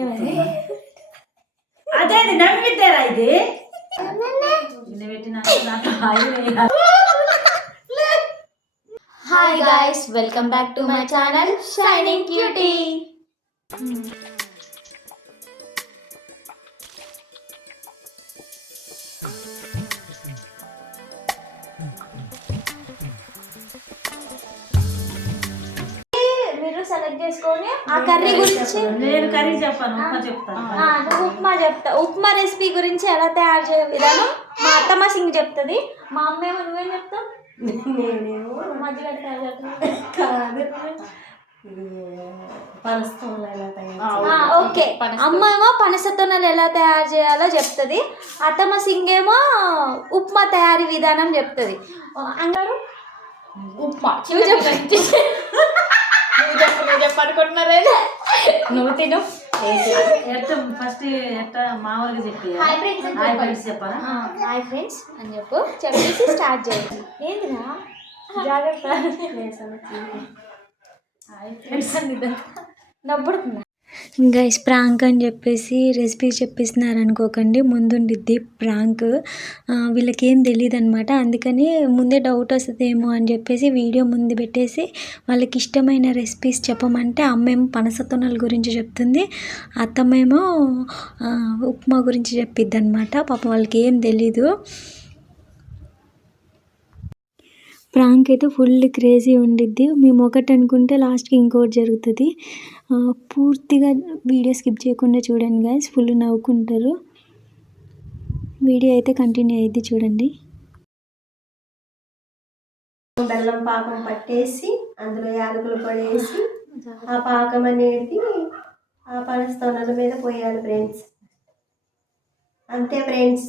ఏమని అదేంది నమ్మిద్దారా ఇది hi guys welcome back to my channel shining cutie. మీరు సెలెక్ట్ చేసుకొని ఆ కర్రీ గురించి నేను కర్రీ చెప్పాను, ఉప్మా చెప్తాను. ఉప్మా చెప్తా. ఉప్మా రెసిపీ గురించి ఎలా తయారు చేయ విధానం మా అత్తమ్మ సింగ్ చెప్తుంది. మా అమ్మ ఏమో నువ్వేం చెప్తావు? మజ్జిగ ఓకే. అమ్మ ఏమో పనసతోనలు ఎలా తయారు చేయాలో చెప్తుంది. అత్తమ్మ సింగ్ ఏమో ఉప్మా తయారీ విధానం చెప్తుంది. అందరూ ఉప్మా నువ్వు చెప్పనుకుంటున్నారే, నువ్వు తిను. ఫస్ట్ మామూలుగా చెప్పి చెప్పాలా? హాయ్ ఫ్రెండ్స్ అని చెప్పేసి స్టార్ట్ చేయండి. ఏంటినా జాగ్రత్త నవ్వుడుతున్నా. గైస్ ప్రాంక్ అని చెప్పేసి రెసిపీ చెప్పిస్తున్నారు అనుకోకండి, ముందుండిద్ది ప్రాంక్. వీళ్ళకి ఏం తెలియదు అనమాట, అందుకని ముందే డౌట్ వస్తుందేమో అని చెప్పేసి వీడియో ముందు పెట్టేసి వాళ్ళకి ఇష్టమైన రెసిపీస్ చెప్పమంటే అమ్మేమో పనసతోనల గురించి చెప్తుంది, అత్తమ్మేమో ఉప్మా గురించి చెప్పిద్ది అనమాట. పాపం వాళ్ళకి ఏం తెలీదు. ప్రాంక్ అయితే ఫుల్ క్రేజీ ఉండిద్ది. మేము ఒకటి అనుకుంటే లాస్ట్కి ఇంకోటి జరుగుతుంది. పూర్తిగా వీడియో స్కిప్ చేయకుండా చూడండి గైస్, ఫుల్ నవ్వుకుంటారు. వీడియో అయితే కంటిన్యూ అయ్యిద్ది, చూడండి. బెల్లం పాకం పట్టేసి అందులో యాలకులు పడేసి ఆ పాకం అనేది ఆ పనస్తోనల మీద పోయాలి ఫ్రెండ్స్. అంతే ఫ్రెండ్స్.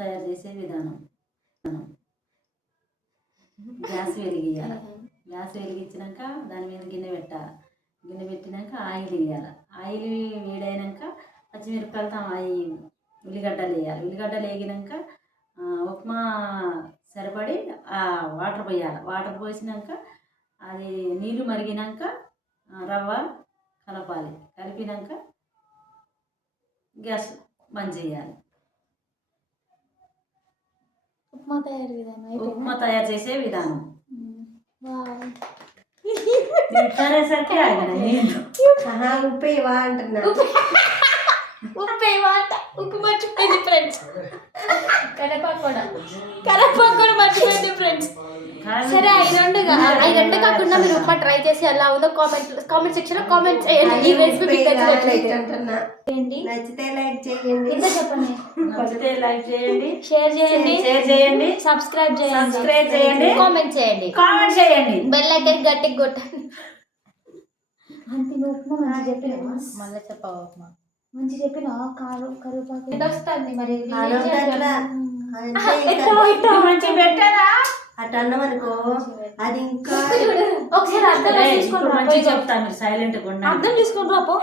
తయారు చేసే విధానం. గ్యాస్ వెలిగియాలి. గ్యాస్ వెలిగించినాక దాని మీద గిన్నె పెట్టాలి. గిన్నె పెట్టినాక ఆయిల్ వేయాలి. ఆయిల్ వేడైనాక పచ్చిమిరపకాయలతో ఉల్లిగడ్డలు వేయాలి. ఉల్లిగడ్డలు వేగినాక ఉప్మా సరిపడి వాటర్ పోయాలి. వాటర్ పోసినాక అది నీళ్ళు మరిగినాక రవ్వ కలపాలి. కలిపినాక గ్యాస్ బంద్ చేయాలి. ఉప్మా తయారు చేసే విధానం. ఉప్పేవా అంటున్నా. ఉప్పు మర్చిపోయింది ఫ్రెండ్స్. కరేపాకు కూడా మర్చిపోయింది ఫ్రెండ్స్. సరే ఈ రెండు కాకుండా మీరు ఉప్మా ట్రై చేసి ఎలా ఉందో కామెంట్ సెక్షన్ లో కామెంట్ చేయండి. ఈ రెసిపీ నచ్చితే లైక్ చేయండి, చెప్పండి. నచ్చితే లైక్ చేయండి, షేర్ చేయండి, సబ్స్క్రైబ్ చేయండి, కామెంట్ చేయండి, బెల్ ఐకాన్ గట్టిగా కొట్టండి. అంతే. ఉప్మా మంచి చెప్పినా, మళ్ళీ చెప్పావు. ఉప్మా మంచి చెప్పినా. కరువేపాకు వస్తుంది మరి పెట్టారా అట్లా అన్నం అనుకో, అది ఇంకా ఒకసారి చెప్తాను. సైలెంట్ అర్థం తీసుకుని రాపో.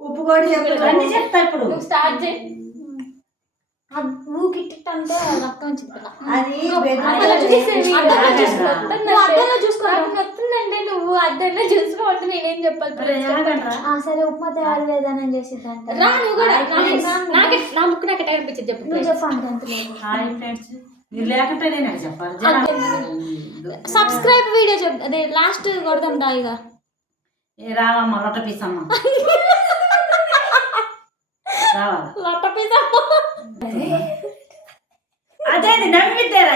ఉప్పు కూడా చెప్పండి చెప్తా. ఇప్పుడు స్టార్ట్ చేయి. ఊకిట్టే రక్తం వచ్చింది. వస్తుందంటే నువ్వు అద్దంలో చూసుకోవద్దు, నేనేం చెప్పాలి. సరే ఉప్మా తయారు లేదని చేసిద్దంటే నా ముక్కు నాకు ఎట్లా అనిపించింది చెప్పు. నువ్వు చెప్పండి. సబ్స్క్రైబ్ వీడియో చెప్, అదే లాస్ట్ కొడదాం దాయిగా. రావమ్మా లొట్ట పీసమ్మా, లొట్ట పీసమ్మ. అదేంది నమ్మిద్దారా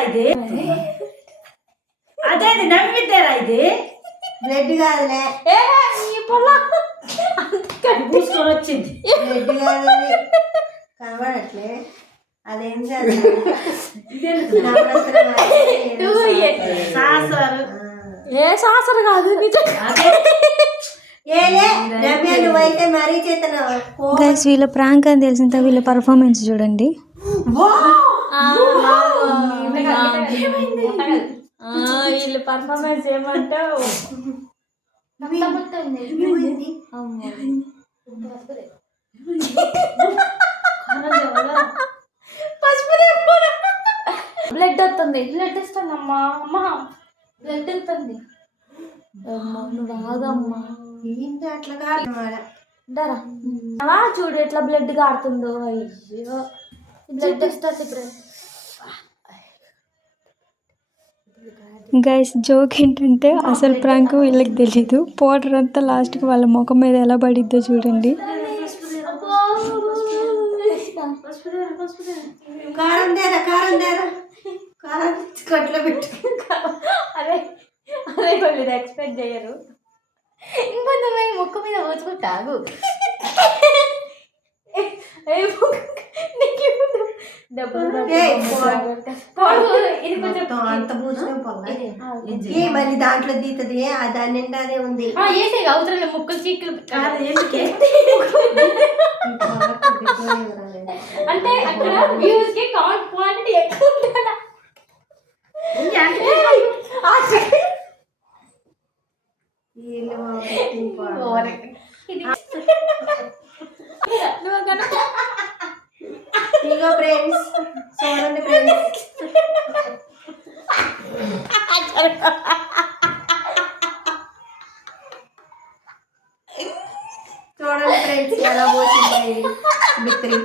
ఇది బ్లడ్ కాదులే, పూసుకొని వచ్చింది. బ్లడ్ కాదు, కనబడట్లే. అదేం కాదు, సాసరు కాదు. గైస్ వీళ్ళ ప్రాంక్ అని తెలిసిన వీళ్ళ పర్ఫార్మెన్స్ చూడండి. వీళ్ళ పర్ఫార్మెన్స్ ఏమంటావు? బ్లడ్ వస్తుంది. బ్లడ్ ఇస్తుంది అమ్మా. బ్లడ్ వెళ్తుంది. నువ్వు ఆగమ్మా. ఏంటి అట్లా కాదు, డరా చూడు ఎట్లా బ్లడ్ కారుతుందో. అయ్యో బ్లడ్ వస్తుంది ఇప్పుడు. గైస్ జోక్ ఏంటంటే అసలు ప్రాంక్ వీళ్ళకి తెలీదు. పౌడర్ అంతా లాస్ట్కి వాళ్ళ ముఖం మీద ఎలా పడిద్దో చూడండి. కారం దేరా కారం కట్లో పెట్టు. అదే అదే వాళ్ళు ఎక్స్పెక్ట్ చేయరు. ఇంకొంతమంది ముక్కు మీద పోసుకుంటాగు. అంత పూసిన మళ్ళీ దాంట్లో దీతది దాని నిండానే ఉంది. వేసే అవసరం ముక్కలు చీకులు అంటే అక్కడ వ్యూస్ కి క్వాంటిటీ ఎక్కువ ఉంటుందా. ఇగో ఫ్రెండ్స్ చూడండి ఫ్రెండ్స్, చూడండి ఫ్రెండ్స్ ఎలా పోతుంది మిత్రి.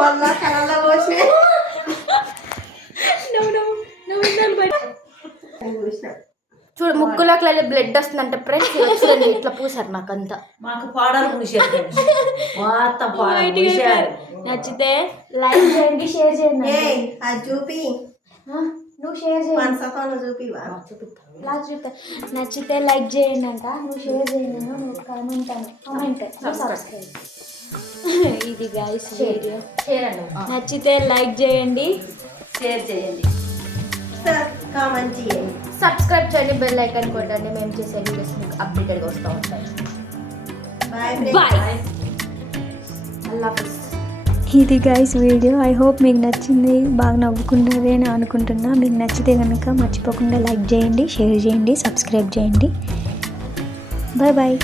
వల్ల కళ్ళ పోసిన చూడు ముక్కులోకి బ్లడ్ వస్తుందంటే ఫ్రెండ్స్ చూడండి ఇట్లా పూసారు నాకంతా. మాకు పౌడర్ పూసారు మొత్తం పౌడర్ పూసారు. నచ్చితే లైక్ చేయండి, షేర్ చేయండి. అది చూపి నువ్వు షేర్ చేయండి. పంచతోన చూపివా లాస్ట్ చూస్తా. నచ్చితే లైక్ చేయండి అంట, నువ్వు షేర్ చేయండి, నువ్వు కామెంట్ సబ్స్క్రైబ్. ఇది గైస్ వీడియో. నచ్చితే లైక్ చేయండి, షేర్ చేయండి, కామెంట్ చేయండి, సబ్స్క్రైబ్ చేయండి, బెల్ ఐకాన్ కొట్టండి. మేము చేసే వీడియోస్ మీకు అప్డేటెడ్గా వస్తూ ఉంటాయి. బాయ్. అల్లాహ్. ఇది గైస్ వీడియో. ఐ హోప్ మీకు నచ్చింది, బాగా నవ్వుకున్నది అని అనుకుంటున్నా. మీకు నచ్చితే కనుక మర్చిపోకుండా లైక్ చేయండి, షేర్ చేయండి, సబ్స్క్రైబ్ చేయండి. Bye bye.